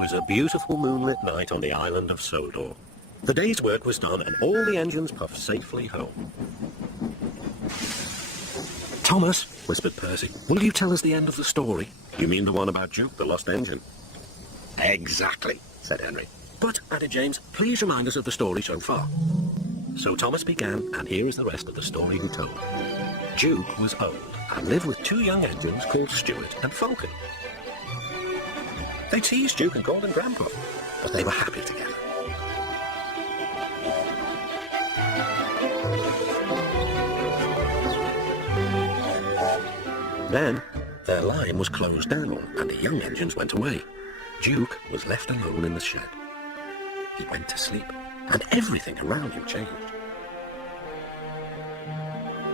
was a beautiful moonlit night on the island of Sodor. The day's work was done and all the engines puffed safely home. "Thomas," whispered Percy, "will you tell us the end of the story?" "You mean the one about Duke, the lost engine?" "Exactly," said Henry. "But," added James, "please remind us of the story so far." So Thomas began, and here is the rest of the story he told. Duke was old and lived with two young engines called Stuart and Falcon. They teased Duke and called him Grandpa, but they were happy together. Then, their line was closed down and the young engines went away. Duke was left alone in the shed. He went to sleep, and everything around him changed.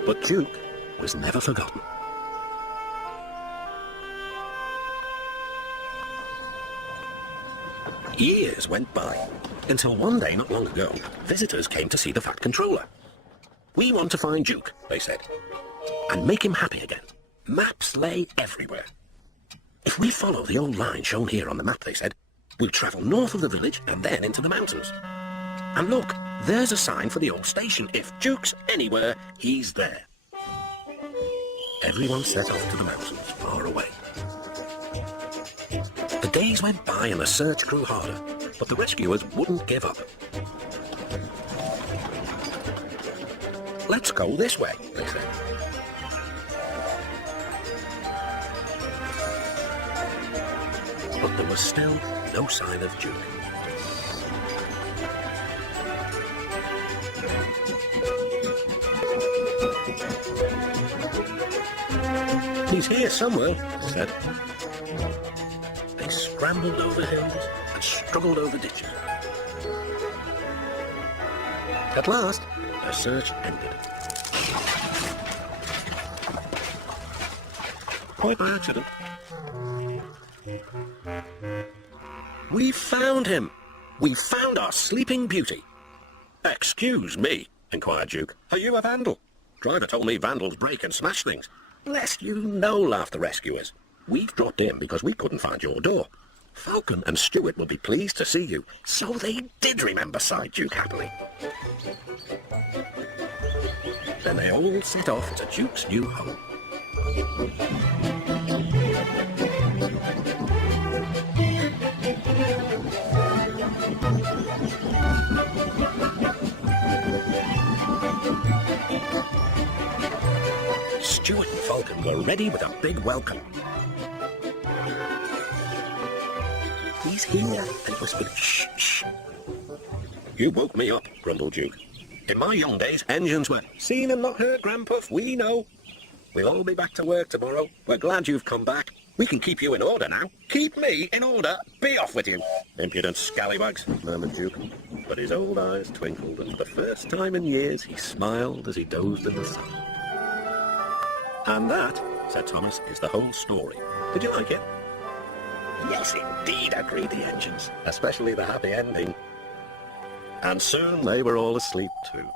But Duke was never forgotten. Years went by, until one day not long ago, visitors came to see the Fat Controller. "We want to find Duke," they said, "and make him happy again." Maps lay everywhere. "If we follow the old line shown here on the map," they said, "we'll travel north of the village and then into the mountains. And look, there's a sign for the old station. If Duke's anywhere, he's there." Everyone set off to the mountains far away. The days went by and the search grew harder, but the rescuers wouldn't give up. "Let's go this way," they said. But there was still no sign of Duke. "He's here somewhere," they said. They scrambled over hills and struggled over ditches. At last, their search ended. Quite by accident. "We found him! We found our sleeping beauty!" "Excuse me," inquired Duke. "Are you a vandal?" "Driver told me vandals break and smash things." "Bless you, no," laughed the rescuers. "We've dropped in because we couldn't find your door. Falcon and Stuart will be pleased to see you." So they did remember, sighed Duke happily. Then they all set off to Duke's new home. Stuart and Falcon were ready with a big welcome. "He's here," they whispered. "Shh, shh." "You woke me up," grumbled Duke. "In my young days, engines were seen and not heard, Grandpuff, we know. We'll all be back to work tomorrow. We're glad you've come back. We can keep you in order now." "Keep me in order? Be off with you." "Impudent scallywags," murmured Duke. But his old eyes twinkled, and for the first time in years he smiled as he dozed in the sun. "And that," said Thomas, "is the whole story. Did you like it?" "Yes, indeed," agreed the engines, especially the happy ending. And soon they were all asleep too.